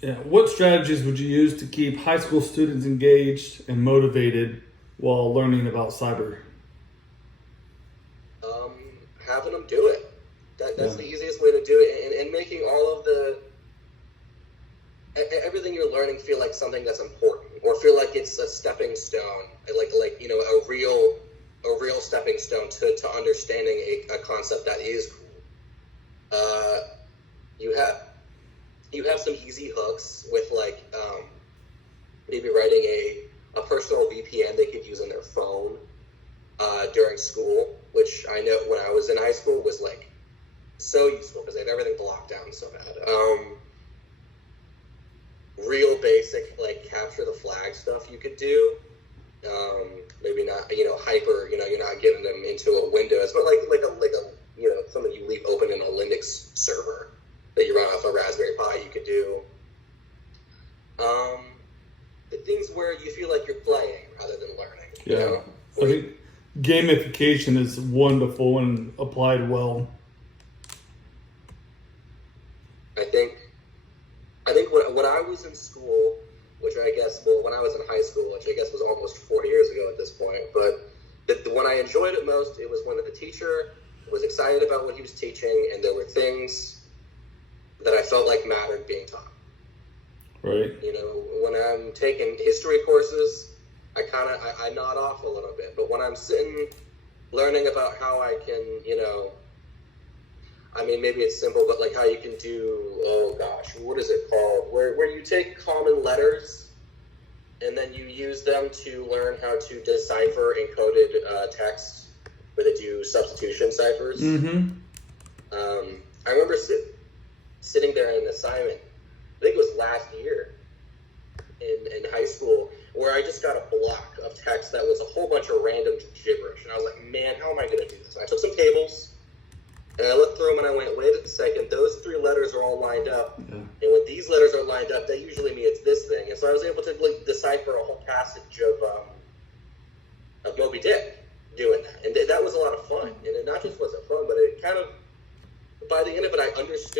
Yeah. What strategies would you use to keep high school students engaged and motivated while learning about cyber? Um, Having them do it. Yeah. That's the easiest way to do it, and making all of everything you're learning feel like something that's important, or feel like it's a stepping stone, like a real stepping stone to understanding a concept that is cool. Uh, you have you have some easy hooks with maybe writing a personal VPN they could use on their phone during school, which I know when I was in high school was like so useful because they had everything locked down so bad. Real basic like capture the flag stuff you could do. Maybe not hyper. You're not getting them into a Windows, but like a something you leave open in a Linux server that you run off a Raspberry Pi. You could do the things where you feel like you're playing rather than learning. Yeah. I think gamification is wonderful and applied well. I think when I was in school, which I guess, when I was in high school, which I guess was almost 4 years ago at this point, but when I enjoyed it most, it was when the teacher was excited about what he was teaching, and there were things that I felt like mattered being taught. Right. When I'm taking history courses, I nod off a little bit, but when I'm sitting learning about how I can, maybe it's simple, but like how you can do, oh gosh, what is it called? Where you take common letters and then you use them to learn how to decipher encoded text, where they do substitution ciphers. Mm-hmm. I remember sitting there in an assignment, I think it was last year in high school, where I just got a block of text that was a whole bunch of random gibberish. And I was like, man, how am I going to do this? And I took some tables, and I looked through them, and I went, wait a second, those three letters are all lined up. Yeah. And when these letters are lined up, that usually mean it's this thing. And so I was able to decipher a whole passage of Moby Dick doing that. And that was a lot of fun. And it not just was it fun, but it kind of, by the end of it, I understood